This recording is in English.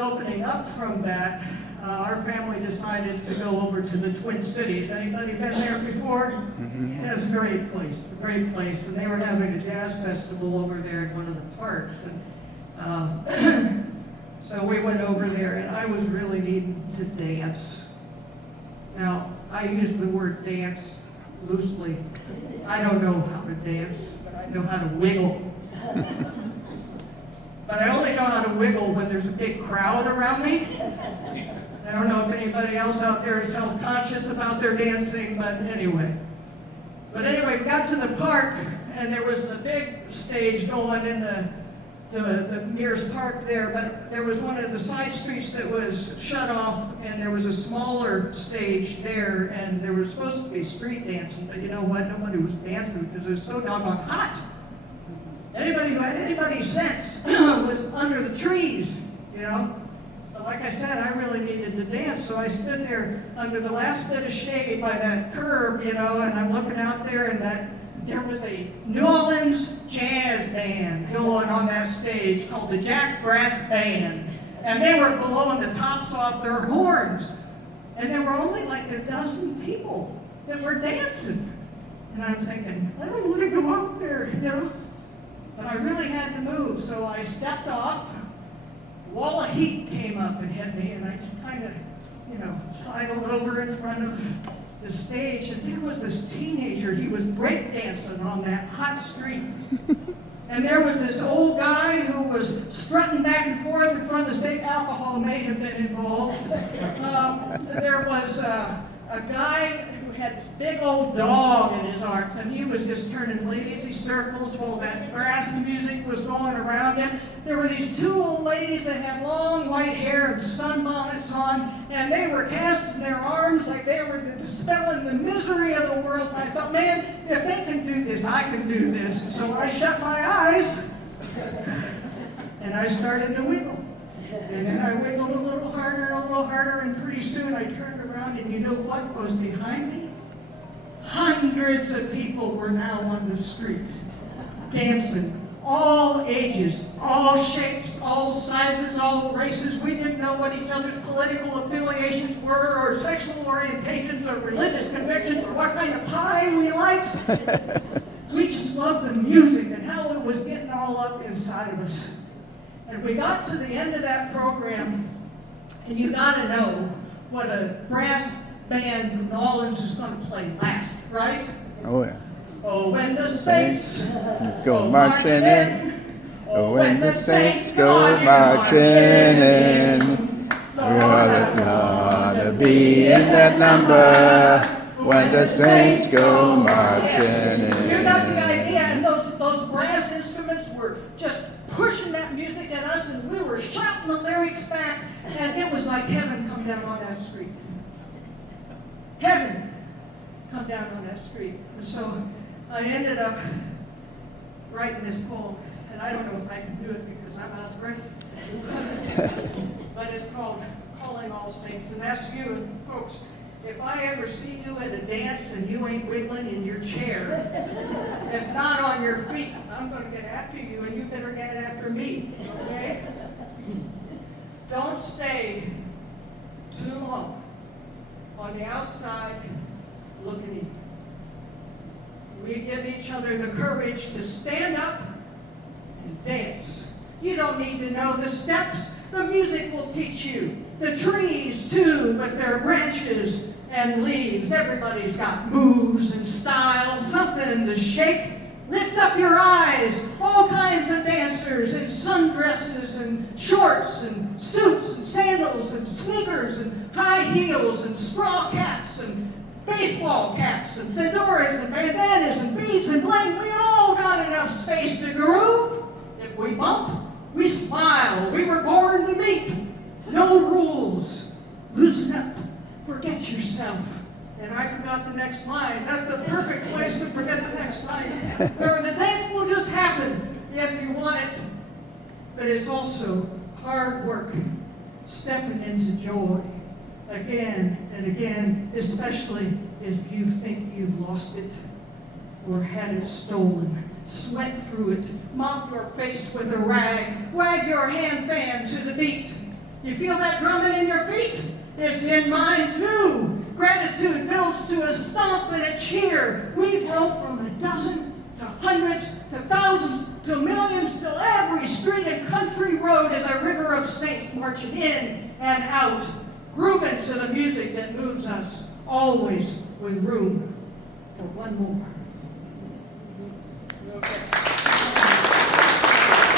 Opening up from that, our family decided to go over to the Twin Cities. Anybody been there before? Mm-hmm. Yeah, it's a great place. And they were having a jazz festival over there in one of the parks. And so we went over there, and I was really needing to dance. Now, I use the word dance loosely. I don't know how to dance, but I know how to wiggle. But I only know how to wiggle when there's a big crowd around me. I don't know if anybody else out there is self-conscious about their dancing, but anyway. We got to the park, and there was the big stage going in the Mears Park there, but there was one of the side streets that was shut off, and there was a smaller stage there, and there was supposed to be street dancing, but you know what? Nobody was dancing because it was so doggone hot. Anybody who had anybody's sense was under the trees, you know. But like I said, I really needed to dance, so I stood there under the last bit of shade by that curb, you know, and I'm looking out there, and there was a New Orleans jazz band going on that stage called the Jack Brass Band, and they were blowing the tops off their horns, and there were only like a dozen people that were dancing, and I'm thinking, I don't want to go up there, you know. But I really had to move, so I stepped off. A wall of heat came up and hit me, and I just kind of, you know, sidled over in front of the stage, and there was this teenager. He was breakdancing on that hot street. And there was this old guy who was strutting back and forth in front of the stage. Alcohol may have been involved. There was a guy who had this big old dog in his arms, and he was just turning lazy circles while that brass music was going around him. There were these two old ladies that had long white hair and sunbonnets on, and they were casting their arms like they were dispelling the misery of the world. And I thought, man, if they can do this, I can do this. And so I shut my eyes, and I started to wiggle. And then I wiggled a little harder, and pretty soon I turned around, and you know what was behind me? Hundreds of people were now on the street, dancing, all ages, all shapes, all sizes, all races. We didn't know what each other's political affiliations were, or sexual orientations, or religious convictions, or what kind of pie we liked. We just loved the music and how it was getting all up inside of us. And we got to the end of that program, and you gotta know what a brass band from New Orleans is gonna play last, right? Oh yeah. Oh, when the saints go marching in. Oh, when the saints go marching in. We're gonna be in that number when the saints go marching in. You got the idea, and those brass instruments were just pushing that music at us, and we were shouting the lyrics back, and it was like heaven come down on that street. Heaven come down on that street. And so I ended up writing this poem, and I don't know if I can do it because I'm out of breath. But it's called Calling All Saints, and that's you. And folks, if I ever see you at a dance and you ain't wiggling in your chair, if not on your feet, I'm going to get after you, and you better get after me, okay? Don't stay too long on the outside looking in. We give each other the courage to stand up and dance. You don't need to know the steps. The music will teach you. The trees, too, with their branches and leaves. Everybody's got moves and styles, something to shake. Lift up your eyes. All kinds of dancers in sundresses and shorts and suits and sandals and sneakers and high heels and straw caps and baseball caps and fedoras and bandanas and beads and bling. We all got enough space to groove. If we bump, we smile. We were born to meet. No rules. Loosen up. Forget yourself. And I forgot the next line. That's the perfect place to forget the next line. Where the dance will just happen if you want it. But it's also hard work. Stepping into joy. Again and again, especially if you think you've lost it or had it stolen. Sweat through it, mop your face with a rag, wag your hand fan to the beat. You feel that drumming in your feet? It's in mine too. Gratitude builds to a stomp and a cheer. We grow from a dozen to hundreds to thousands to millions till every street and country road is a river of saints marching in and out, grooving to the music that moves us, always with room for one more. Okay.